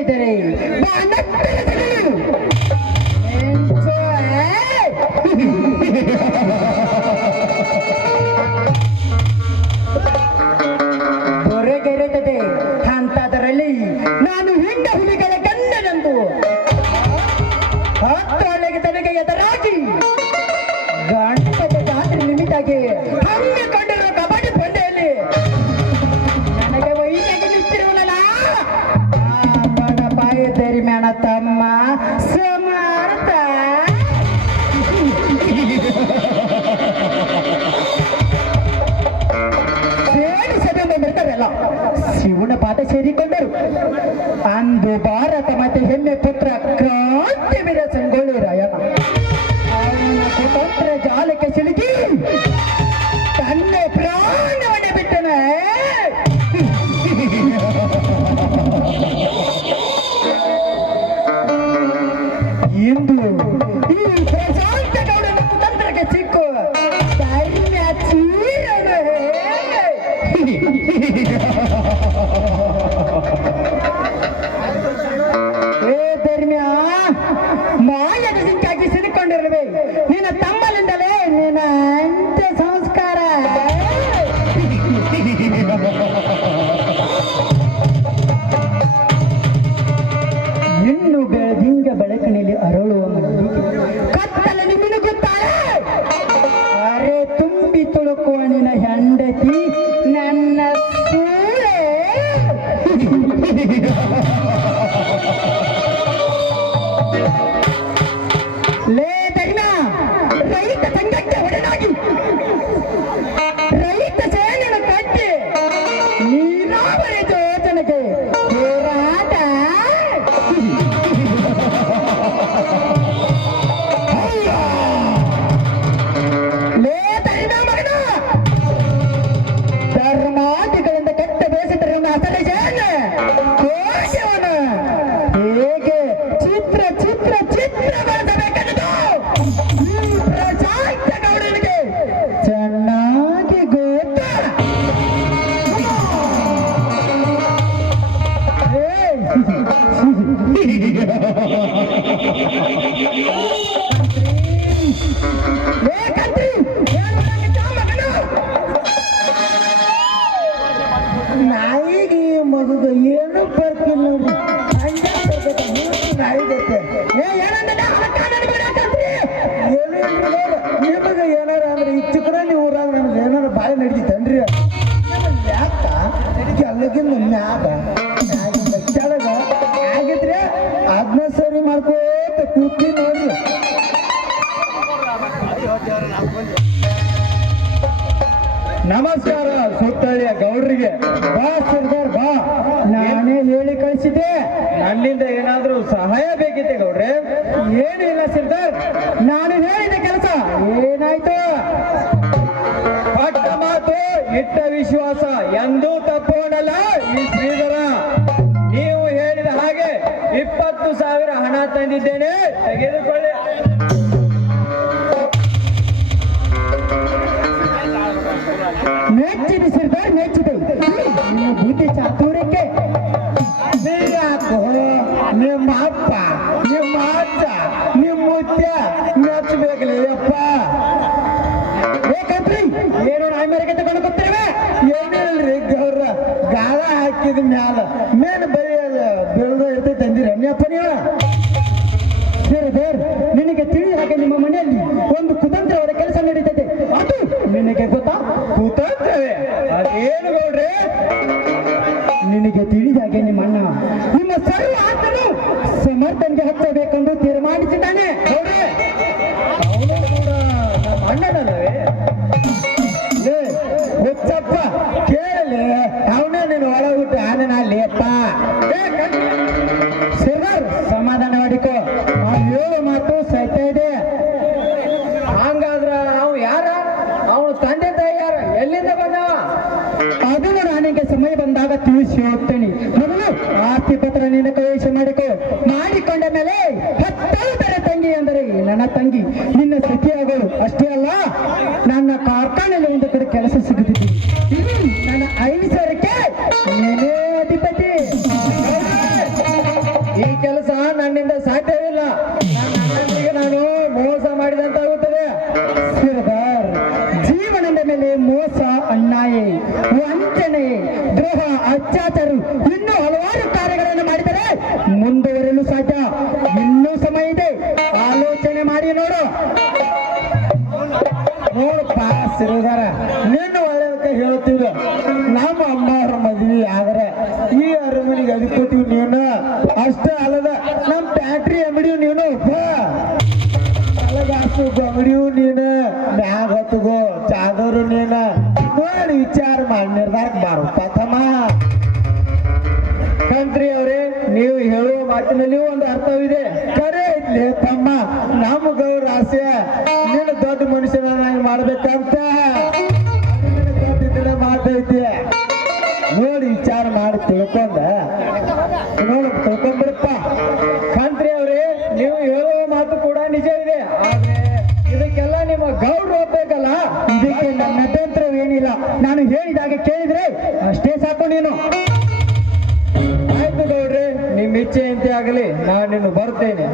ಕೂಗಿದರೆ ಬಾನಟ್ಟೆಸೆದು manera. ನಾನೇ ಹೇಳಿ ಕಳಿಸಿದ್ದೆ. ನನ್ನಿಂದ ಏನಾದ್ರೂ ಸಹಾಯ ಬೇಕಿತ್ತೆ ಗೌಡ್ರೆ? ಏನಿಲ್ಲ ಸಿರ್ದಾರ್ ನಾನು ಹೇಳಿದ ಕೆಲಸ. ಏನಾಯ್ತು? ಪಟ್ಟ ಮಾತು ಇಟ್ಟ ವಿಶ್ವಾಸ ಎಂದೂ ತಪ್ಪೋಣಲ್ಲ ಈ ಶ್ರೀಧರ. ನೀವು ಹೇಳಿದ ಹಾಗೆ ಇಪ್ಪತ್ತು ಸಾವಿರ ಹಣ ತಂದಿದ್ದೇನೆ. ತೆಗೆದುಕೊಳ್ಳಿ. ನೆಚ್ಚಿದೆ ಸಿರ್ದಾರ್ ನೆಚ್ಚಿದೆ. ಬೂತಿ ಚಾತು. ಬೇರೆ ಬೇರೆ, ನಿನಗೆ ತಿಳಿಯ ಹಾಗೆ ನಿಮ್ಮ ಮನೆಯಲ್ಲಿ ಒಂದು ಕುತಂತ್ರವಾದ ಕೆಲಸ ನಡೀತದೆ. ಅದು ನಿನಗೆ ಗೊತ್ತಾ? ಕುತಂತ್ರವೇ. ಅದೇನು ಗೌಡ್ರೆ? ನಿನಗೆ ತಿಳಿದ ಹಾಗೆ ನಿಮ್ಮ ಅಣ್ಣ, ನಿಮ್ಮ ಸರ್ವ ಆತನು ಸಮರ್ಥನ್ಗೆ ಹಚ್ಚಬೇಕೆಂದು ತೀರ್ಮಾನಿಸಿದ್ದಾನೆ. ನಿನ್ನ ಸ್ಥಿತಿ ಆಗೋದು ಅಷ್ಟೇ ಅಲ್ಲ ನನ್ನ ಕಾರ್ಖಾನೆಯಲ್ಲಿ ಒಂದು ಕಡೆ ಆದರೂ ನೀನು ನೋಡಿ ವಿಚಾರ ಮಾಡಿ ನಿರ್ಧಾರ ಬಾರು. ಪ್ರಥಮ ಕಂತ್ರಿ ಅವರೇ ನೀವು ಹೇಳುವ ಮಾತಿನಲ್ಲಿಯೂ ಒಂದು ಅರ್ಥವಿದೆ. ಕರೆ ಇದ್ಲಿ ತಮ್ಮ. ನಮ್ಮ ಗೌರ ಆಸೆ. ನೀನು ದೊಡ್ಡ ಮನುಷ್ಯನಾಗಿ ಮಾಡ್ಬೇಕಂತ. ಮಾತೈತಿ. ನೋಡಿ ವಿಚಾರ ಮಾಡಿ ತಿಳ್ಕೊಂಡ. ನೋಡಿ, ತಿಳ್ಕೊಂಡ್ಬಿಡಪ್ಪ. ಕಂತ್ರಿ ನಾನು ಹೇಳಿದಾಗೆ ಕೇಳಿದ್ರೆ ಅಷ್ಟೇ ಸಾಕು ನೀನು. ಆಯ್ತು ಗೌಡ್ರೆ ನಿಮ್ಮ ಇಚ್ಛೆಯಂತೆ ಆಗಲಿ ನಾನು ನಿನ್ನ ಬರ್ತೇನೆ.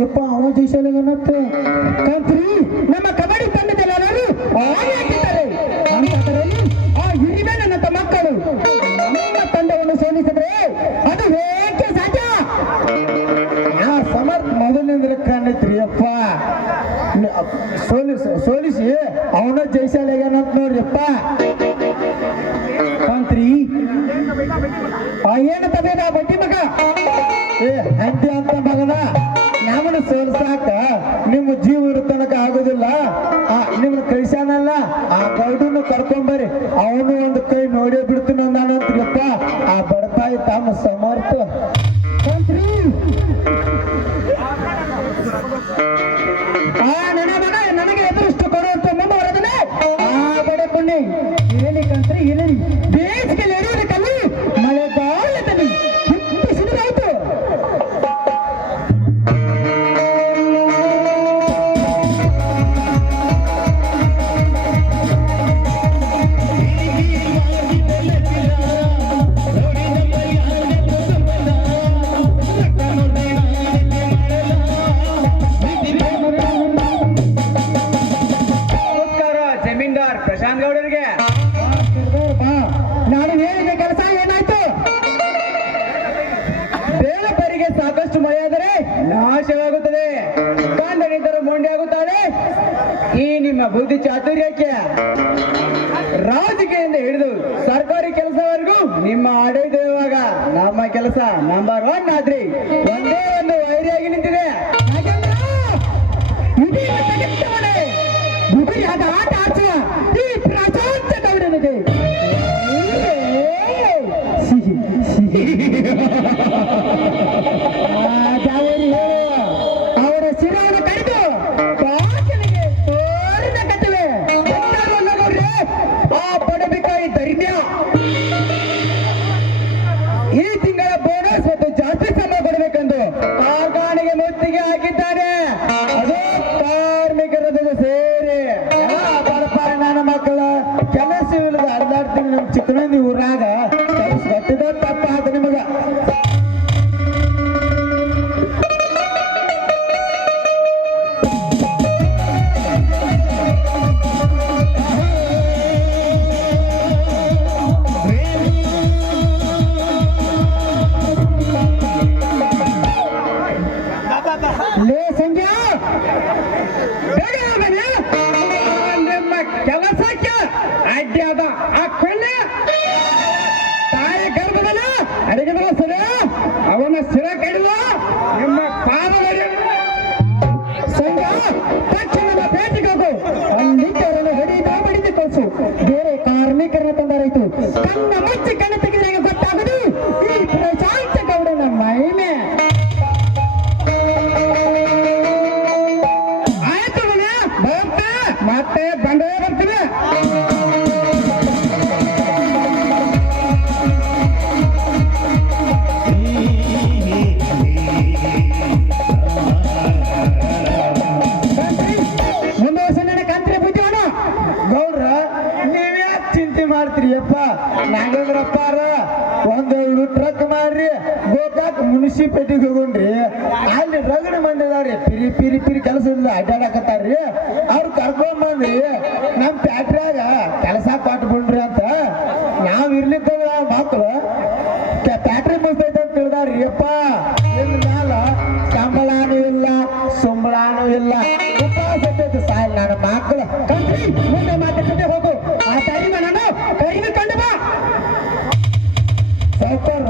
ಯಪ್ಪ ಅವ ಜೈಶಾಲಿಗನತ್ತ ಕಾಂತ್ರಿ ನಮ್ಮ ಕಬಡ್ಡಿ ತಂಡದಲ್ಲ ಕರ್ಕೊಂಬರಿ ಅವನು ಒಂದು ಕೈ ನೋಡಿ ಬಿಡ್ತಾನೆ. ನಿಮ್ಮ ಆಡಳಿತ ಇರುವಾಗ ನಮ್ಮ ಕೆಲಸ ನಂಬರ್ ಒನ್ ಆದ್ರಿ. ಒಂದೇ papá. ಕಿರಿಕಿರಿ ಕೆಲಸ ಇಲ್ಲ ಅಡ್ಡಾಡಕತ್ತಾರ್ರಿ? ಅವ್ರು ಕರ್ಕೊಂಬಂದು ನಮ್ಮ ಫ್ಯಾಕ್ಟ್ರಿಯಾಗ ಕೆಲಸ ಕೊಟ್ಬಿಡ್ರಿ ಅಂತ. ನಾವು ಇರ್ಲಿಕ್ಕಂದ್ರ ಮಕ್ಕಳು ಫ್ಯಾಕ್ಟ್ರಿ ಮುಗಿಸ್ತೈತೆ ಅಂತ ತಿಳಿದಾರ್ರಿ. ಅಪ್ಪ ಇಲ್ ಮ್ಯಾಲ ಸಂಬಳಾನು ಇಲ್ಲ, ಸುಂಬಳಾನು ಇಲ್ಲ. ಉಪವಾಸ ಸಾಯಲ್ ನನ್ನ ಮಕ್ಕಳು ಮುಂದೆ ಮಾತಾಡ್ಕೊಂಡೆ ಹೋಗು. ಆ ತಾಯಿ ನಾನು ಕೈಗೆ ಕಂಡು ಬಾ. ಸರ್ಕಾರ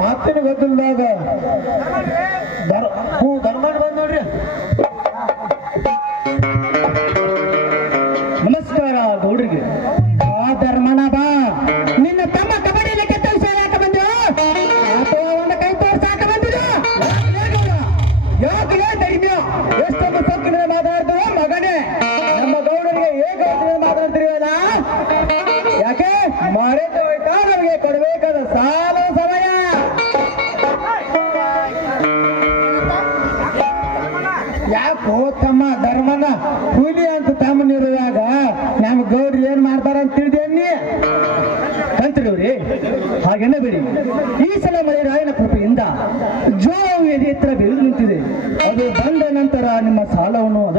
ಮಾತಿನ ಗೊತ್ತಿಲ್ದಾಗ ಧರ್ಮ ಬಂದ್ ನೋಡ್ರಿ.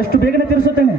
ಅಷ್ಟು ಬೇಗನೆ ತಿಳಿಸುತ್ತೇನೆ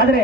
ಆದ್ರೆ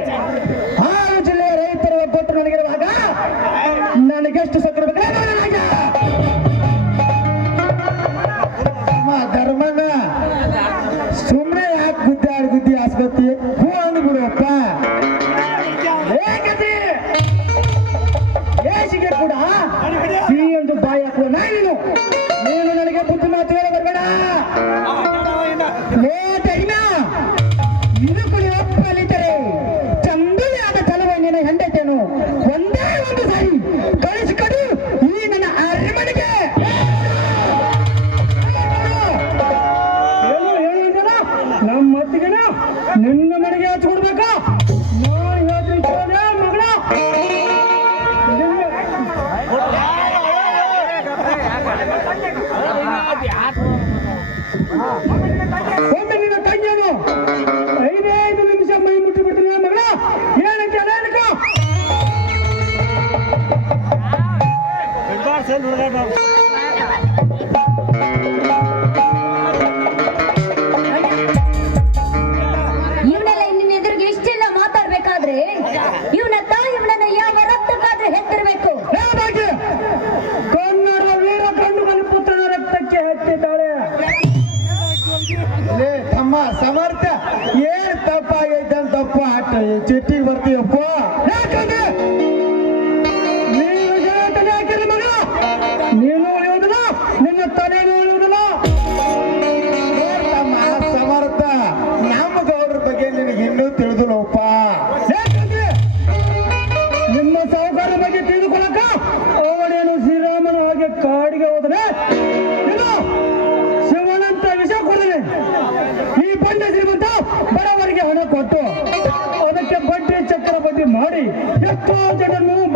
Pode, Adamu!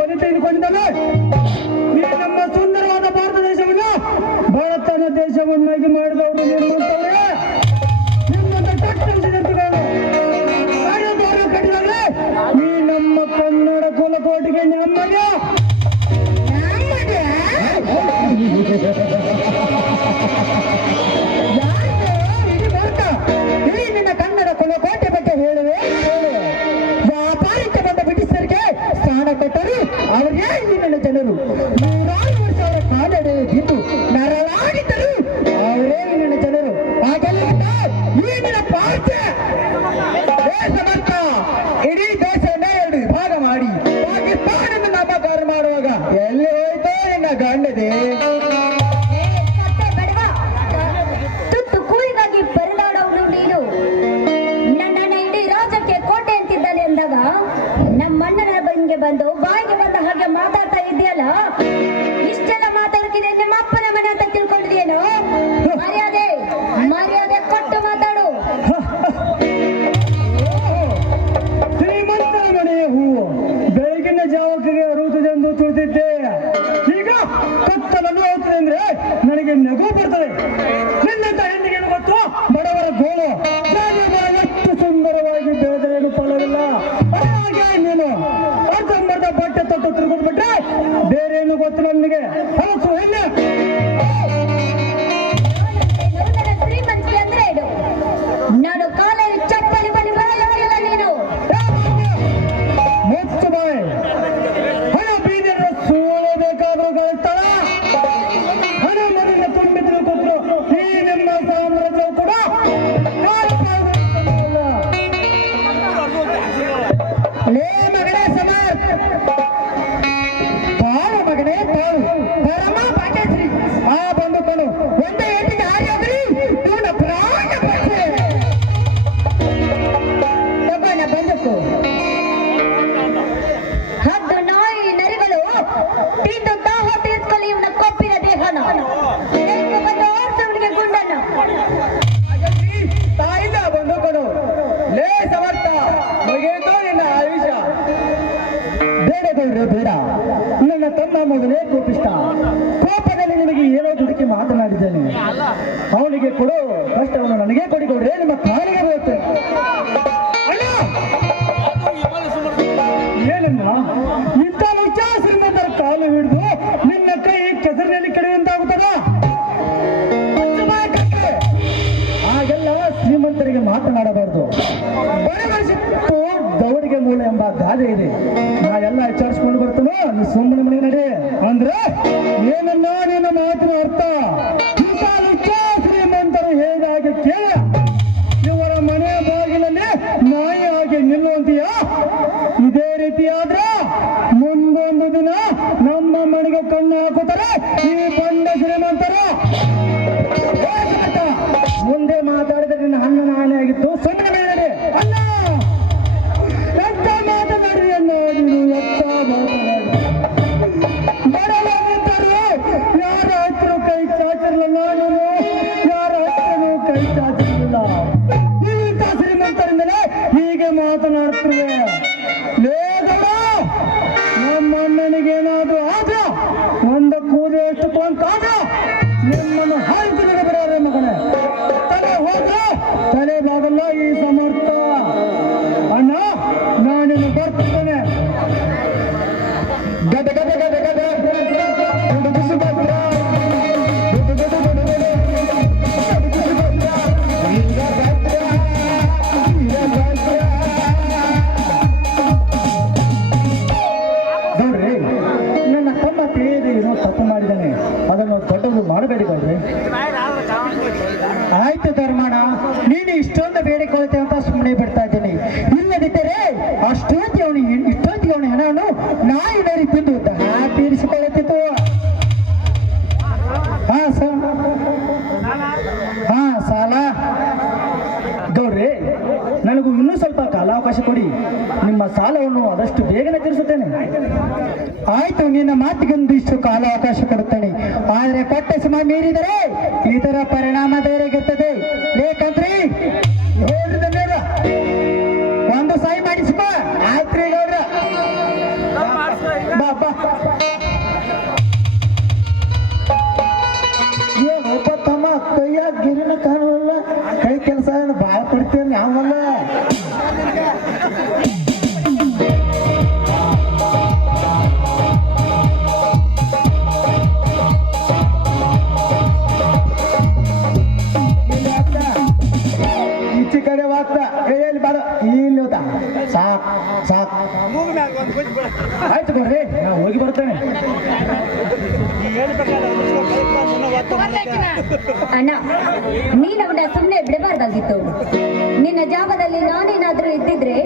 ಪಾಡಿನ ನಾಮಕರಣ ಮಾಡುವಾಗ ಎಲ್ಲಿ ಹೋಯ್ತು ನಿನ್ನ ಗಂಡದೇ? అదే ఇదే ಮತ್ತು ನಿನ್ನ ಮಾತಿಗೊಂದಿಷ್ಟು ಕಾಲ ಅವಕಾಶ ಕೊಡುತ್ತಾಳೆ ಆದರೆ ಕೊಟ್ಟ ಸಮ ಮೀರಿದರೆ ಇದರ ಪರಿಣಾಮ ಬೇರೆ ಗೆತ್ತದೆ ಏಕಂದ್ರೆ ಒಂದು ಸಾಯಿ ಮಾಡಿಸಿಕ. ಆಯ್ತ್ರಿ ಗೌಡ್ರ. ಒಬ್ಬ ತಮ್ಮ ಕೈಯಾಗ ಗಿರಿನ ಕಾಣುವಲ್ಲ? ಕೈ ಕೆಲಸ ಬಾಳ ಕೊಡ್ತೇನೆ ಯಾವಲ್ಲ ಆಯ್ತು ಬರ್ರಿ ನಾ ಹೋಗಿ ಬರ್ತೇನೆ. ಅಣ್ಣ ನೀನವನ್ನ ಸುಮ್ಮನೆ ಬಿಡಬಾರ್ದಾಗಿತ್ತು ನಿನ್ನ ಜಾಗದಲ್ಲಿ ನಾನೇನಾದ್ರೂ ಇದ್ದಿದ್ರೆ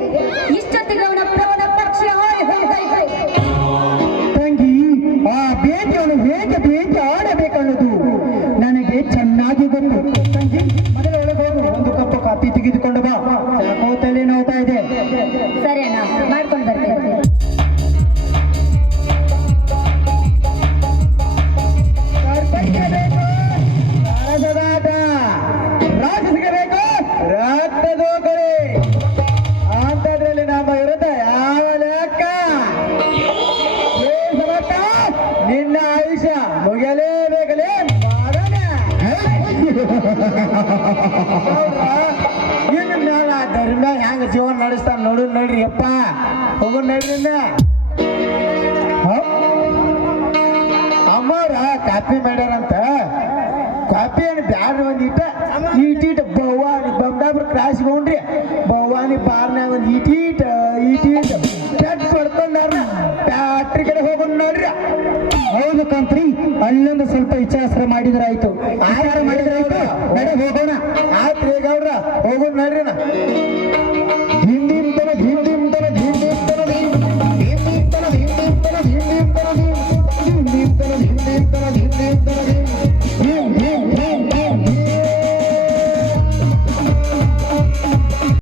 Thank you.